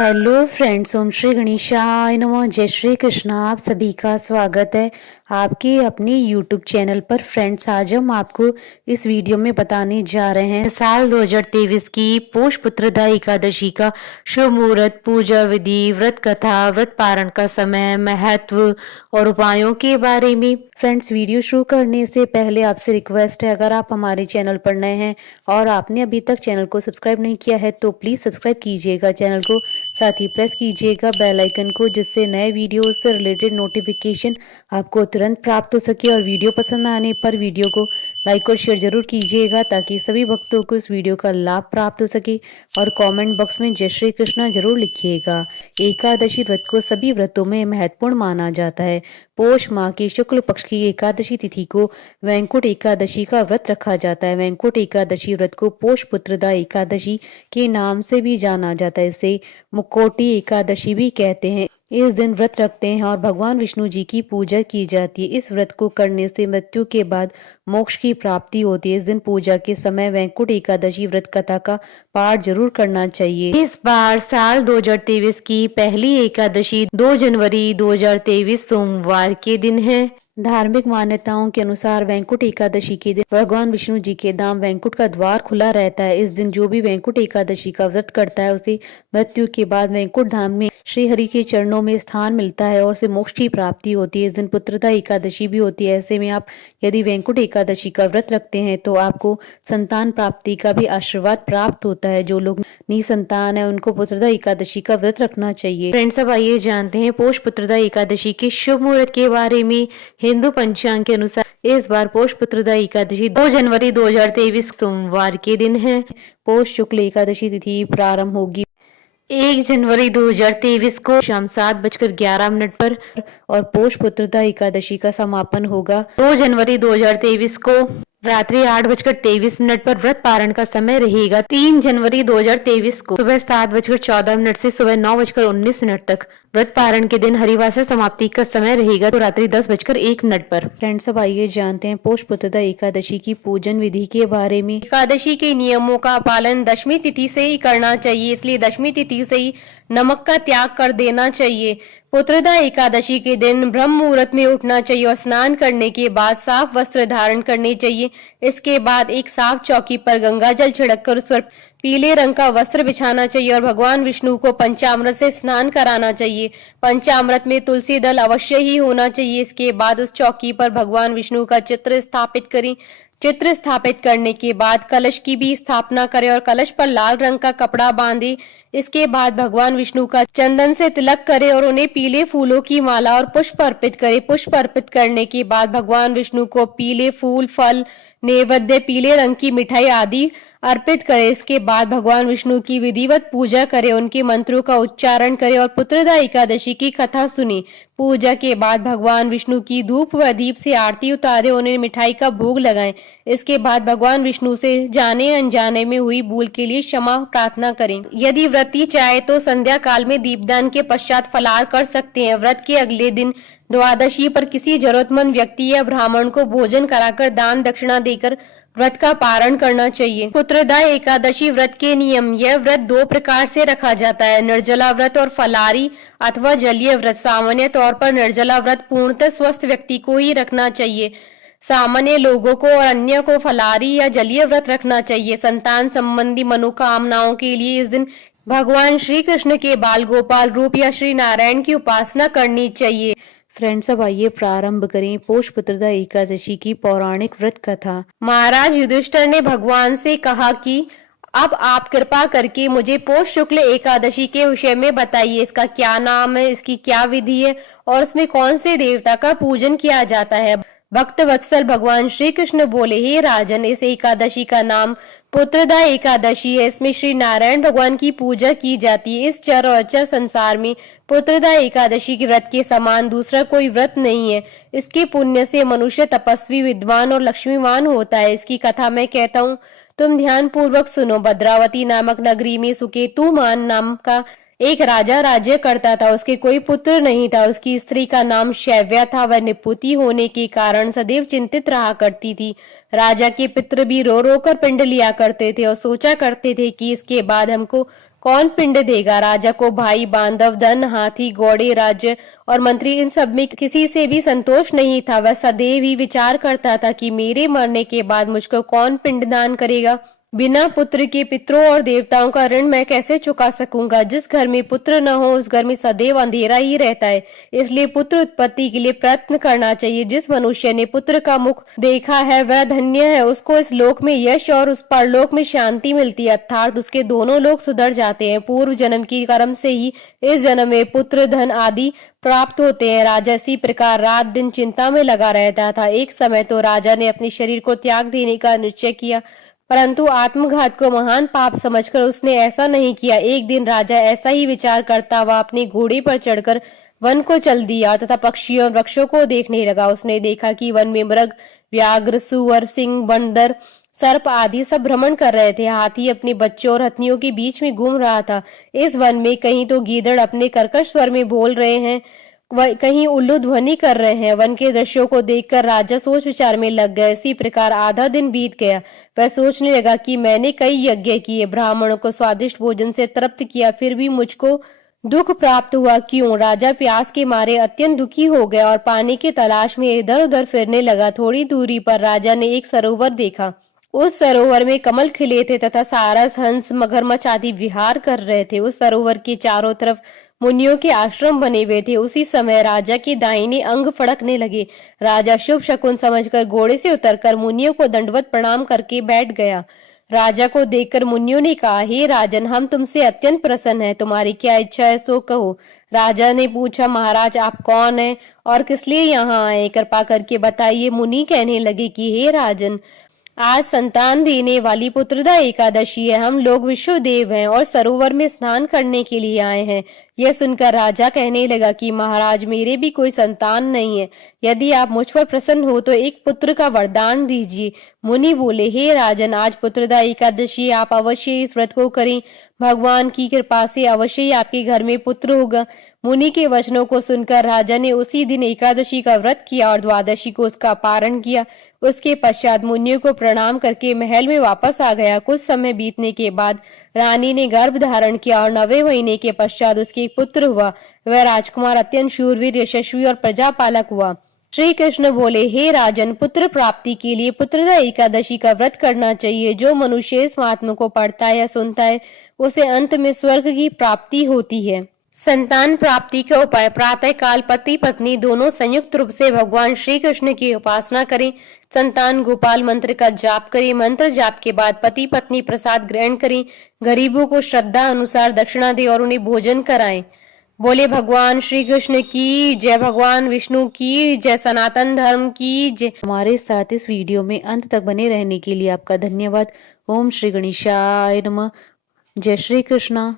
Hello friends, ओम श्री गणेशाय नमः। जय श्री कृष्ण। आप सभी का स्वागत है आपके अपने यूट्यूब चैनल पर। फ्रेंड्स, आज हम आपको इस वीडियो में बताने जा रहे हैं साल 2023 की पोष पुत्रदा एकादशी का शुभ मुहूर्त, पूजा विधि, व्रत कथा, व्रत पारण का समय, महत्व और उपायों के बारे में। फ्रेंड्स, वीडियो शुरू करने से पहले आपसे रिक्वेस्ट है, अगर आप हमारे चैनल पर नए हैं और आपने अभी तक चैनल को सब्सक्राइब नहीं किया है तो प्लीज सब्सक्राइब कीजिएगा चैनल को, साथ ही प्रेस कीजिएगा बेल आइकन को, जिससे नए वीडियो से रिलेटेड नोटिफिकेशन आपको तुरंत प्राप्त हो सके। और वीडियो पसंद आने पर वीडियो को लाइक और शेयर जरूर कीजिएगा ताकि सभी भक्तों को इस वीडियो का लाभ प्राप्त हो सके। और कमेंट बॉक्स में जय श्री कृष्णा जरूर लिखिएगा। एकादशी व्रत को सभी व्रतों में महत्वपूर्ण माना जाता है। पोष माह की शुक्ल पक्ष की एकादशी तिथि को वैकुंठ एकादशी का व्रत रखा जाता है। वैकुंठ एकादशी व्रत को पोष पुत्रदा एकादशी के नाम से भी जाना जाता है। इसे मुक्कोटी एकादशी भी कहते हैं। इस दिन व्रत रखते हैं और भगवान विष्णु जी की पूजा की जाती है। इस व्रत को करने से मृत्यु के बाद मोक्ष की प्राप्ति होती है। इस दिन पूजा के समय वैकुंठ एकादशी व्रत कथा का पाठ जरूर करना चाहिए। इस बार साल 2023 की पहली एकादशी 2 जनवरी 2023 सोमवार के दिन है। धार्मिक मान्यताओं के अनुसार वैकुंठ एकादशी के दिन भगवान विष्णु जी के धाम वैकुंठ का द्वार खुला रहता है। इस दिन जो भी वैकुंठ एकादशी का व्रत करता है उसे मृत्यु के बाद वैकुंठ धाम में श्री हरि के चरणों में स्थान मिलता है और उसे मोक्ष की प्राप्ति होती है। इस दिन पुत्रदा एकादशी भी होती है। ऐसे में आप यदि वैकुंठ एकादशी का व्रत रखते हैं तो आपको संतान प्राप्ति का भी आशीर्वाद प्राप्त होता है। जो लोग निसंतान है उनको पुत्रदा एकादशी का व्रत रखना चाहिए। फ्रेंड्स, अब आइए जानते हैं पोष पुत्रदा एकादशी के शुभ मुहूर्त के बारे में। हिंदू पंचांग के अनुसार इस बार पोष पुत्रदा एकादशी 2 जनवरी 2023 सोमवार के दिन है। पोष शुक्ल एकादशी तिथि प्रारंभ होगी 1 जनवरी 2023 को शाम 7:11 पर और पोष पुत्रदा एकादशी का समापन होगा 2 जनवरी 2023 को रात्रि 8:23 पर। व्रत पारण का समय रहेगा 3 जनवरी 2023 को सुबह 7:14 से सुबह 9:19 तक। व्रत पारण के दिन हरिवासर समाप्ति का समय रहेगा तो रात्रि 10:01 पर। फ्रेंड्स, अब आइए जानते हैं पोष पुत्रदा एकादशी की पूजन विधि के बारे में। एकादशी के नियमों का पालन दशमी तिथि से ही करना चाहिए, इसलिए दशमी तिथि से ही नमक का त्याग कर देना चाहिए। पुत्रदा एकादशी के दिन ब्रह्म मुहूर्त में उठना चाहिए और स्नान करने के बाद साफ वस्त्र धारण करने चाहिए। इसके बाद एक साफ चौकी पर गंगा जल छिड़ककर उस पर पीले रंग का वस्त्र बिछाना चाहिए और भगवान विष्णु को पंचामृत से स्नान कराना चाहिए। पंचामृत में तुलसी दल अवश्य ही होना चाहिए। इसके बाद उस चौकी पर भगवान विष्णु का चित्र स्थापित करें। चित्र स्थापित करने के बाद कलश की भी स्थापना करें और कलश पर लाल रंग का कपड़ा बांधे। इसके बाद भगवान विष्णु का चंदन से तिलक करें और उन्हें पीले फूलों की माला और पुष्प अर्पित करें। पुष्प अर्पित करने के बाद भगवान विष्णु को पीले फूल, फल, नैवेद्य, पीले रंग की मिठाई आदि अर्पित करें। इसके बाद भगवान विष्णु की विधिवत पूजा करें, उनके मंत्रों का उच्चारण करें और पुत्रदा एकादशी की कथा सुने। पूजा के बाद भगवान विष्णु की धूप व दीप से आरती उतारे, उन्हें मिठाई का भोग लगाएं। इसके बाद भगवान विष्णु से जाने अनजाने में हुई भूल के लिए क्षमा प्रार्थना करें। यदि व्रती चाहे तो संध्या काल में दीपदान के पश्चात फलाहार कर सकते हैं। व्रत के अगले दिन द्वादशी पर किसी जरूरतमंद व्यक्ति या ब्राह्मण को भोजन कराकर दान दक्षिणा देकर व्रत का पारण करना चाहिए। पुत्रदा एकादशी व्रत के नियम। यह व्रत 2 प्रकार से रखा जाता है, निर्जला व्रत और फलाहारी अथवा जलीय व्रत। सामान्य तौर पर निर्जला व्रत पूर्णतः स्वस्थ व्यक्ति को ही रखना चाहिए। सामान्य लोगों को और अन्य को फलाहारी या जलीय व्रत रखना चाहिए। संतान संबंधी मनोकामनाओं के लिए इस दिन भगवान श्री कृष्ण के बाल गोपाल रूप या श्री नारायण की उपासना करनी चाहिए। फ्रेंड्स, अब आइए प्रारंभ करें पोष पुत्रदा एकादशी की पौराणिक व्रत कथा। महाराज युधिष्ठिर ने भगवान से कहा कि अब आप कृपा करके मुझे पोष शुक्ल एकादशी के विषय में बताइए। इसका क्या नाम है, इसकी क्या विधि है और इसमें कौन से देवता का पूजन किया जाता है। भक्त वत्सल भगवान श्री कृष्ण बोले, हे राजन, इस एकादशी का नाम पुत्रदा एकादशी है। इसमें श्री नारायण भगवान की पूजा की जाती है। इस चर और अचर संसार में पुत्रदा एकादशी के व्रत के समान दूसरा कोई व्रत नहीं है। इसके पुण्य से मनुष्य तपस्वी, विद्वान और लक्ष्मीवान होता है। इसकी कथा मैं कहता हूँ, तुम ध्यान पूर्वक सुनो। भद्रावती नामक नगरी में सुकेतु मान नाम का एक राजा राज्य करता था, उसके कोई पुत्र नहीं था। उसकी स्त्री का नाम शैव्या था। वह निपुती होने के कारण सदैव चिंतित रहा करती थी। राजा के पितृ भी रो रो कर पिंड लिया करते थे और सोचा करते थे कि इसके बाद हमको कौन पिंड देगा। राजा को भाई बांधव, धन, हाथी, घोड़े, राज्य और मंत्री, इन सब में किसी से भी संतोष नहीं था। वह सदैव ही विचार करता था कि मेरे मरने के बाद मुझको कौन पिंडदान करेगा। बिना पुत्र के पितरों और देवताओं का ऋण मैं कैसे चुका सकूंगा। जिस घर में पुत्र न हो उस घर में सदैव अंधेरा ही रहता है। इसलिए पुत्र उत्पत्ति के लिए प्रयत्न करना चाहिए। जिस मनुष्य ने पुत्र का मुख देखा है वह धन्य है। उसको इस लोक में यश और उस परलोक में शांति मिलती है, अर्थात उसके दोनों लोग सुधर जाते हैं। पूर्व जन्म की कर्म से ही इस जन्म में पुत्र, धन आदि प्राप्त होते हैं। राजा इसी प्रकार रात दिन चिंता में लगा रहता था। एक समय तो राजा ने अपने शरीर को त्याग देने का निश्चय किया, परंतु आत्मघात को महान पाप समझकर उसने ऐसा नहीं किया। एक दिन राजा ऐसा ही विचार करता हुआ अपने घोड़े पर चढ़कर वन को चल दिया तथा पक्षियों और वृक्षों को देखने लगा। उसने देखा कि वन में मृग, व्याघ्र, सुअर, सिंह, बंदर, सर्प आदि सब भ्रमण कर रहे थे। हाथी अपने बच्चों और हथिनियों के बीच में घूम रहा था। इस वन में कहीं तो गीदड़ अपने कर्कश स्वर में बोल रहे हैं, कहीं उल्लू ध्वनि कर रहे हैं। वन के दृश्यों को देखकर राजा सोच विचार में लग गए। इसी प्रकार आधा दिन बीत गया। वह सोचने लगा कि मैंने कई यज्ञ किए, ब्राह्मणों को स्वादिष्ट भोजन से तृप्त किया, फिर भी मुझको दुख प्राप्त हुआ क्यों। राजा प्यास के मारे अत्यंत दुखी हो गया और पानी की तलाश में इधर उधर फिरने लगा। थोड़ी दूरी पर राजा ने एक सरोवर देखा। उस सरोवर में कमल खिले थे तथा सारस, हंस, मगरमच्छ आदि विहार कर रहे थे। उस सरोवर के चारों तरफ मुनियों के आश्रम बने हुए थे। उसी समय राजा के दाहिने अंग फड़कने लगे। राजा शुभ शकुन समझकर घोड़े से उतरकर मुनियों को दंडवत प्रणाम करके बैठ गया। राजा को देखकर मुनियों ने कहा, हे राजन, हम तुमसे अत्यंत प्रसन्न हैं, तुम्हारी क्या इच्छा है सो कहो। राजा ने पूछा, महाराज आप कौन हैं और किस लिए यहाँ आए, कृपा करके बताइए। मुनि कहने लगे कि हे राजन, आज संतान देने वाली पुत्रदा एकादशी है। हम लोग विश्व देव हैं और सरोवर में स्नान करने के लिए आए हैं। यह सुनकर राजा कहने लगा कि महाराज, मेरे भी कोई संतान नहीं है। यदि आप मुझ पर प्रसन्न हो तो एक पुत्र का वरदान दीजिए। मुनि बोले, हे राजन, आज पुत्रदा एकादशी, आप अवश्य इस व्रत को करें। भगवान की कृपा से अवश्य ही आपके घर में पुत्र होगा। मुनि के वचनों को सुनकर राजा ने उसी दिन एकादशी का व्रत किया और द्वादशी को उसका पारण किया। उसके पश्चात मुनियों को प्रणाम करके महल में वापस आ गया। कुछ समय बीतने के बाद रानी ने गर्भ धारण किया और 9वें महीने के पश्चात उसके एक पुत्र हुआ। वह राजकुमार अत्यंत शूरवीर, यशस्वी और प्रजापालक हुआ। श्री कृष्ण बोले, हे राजन, पुत्र प्राप्ति के लिए पुत्रदा एकादशी का व्रत करना चाहिए। जो मनुष्य इस महात्मा को पढ़ता है या सुनता है उसे अंत में स्वर्ग की प्राप्ति होती है। संतान प्राप्ति का उपाय, प्रातः काल पति पत्नी दोनों संयुक्त रूप से भगवान श्री कृष्ण की उपासना करें। संतान गोपाल मंत्र का जाप करें। मंत्र जाप के बाद पति पत्नी प्रसाद ग्रहण करें। गरीबों को श्रद्धा अनुसार दक्षिणा दें और उन्हें भोजन कराएं। बोले भगवान श्री कृष्ण की जय, भगवान विष्णु की जय, सनातन धर्म की जय। हमारे साथ इस वीडियो में अंत तक बने रहने के लिए आपका धन्यवाद। ओम श्री गणेशाय नमः। जय श्री कृष्णा।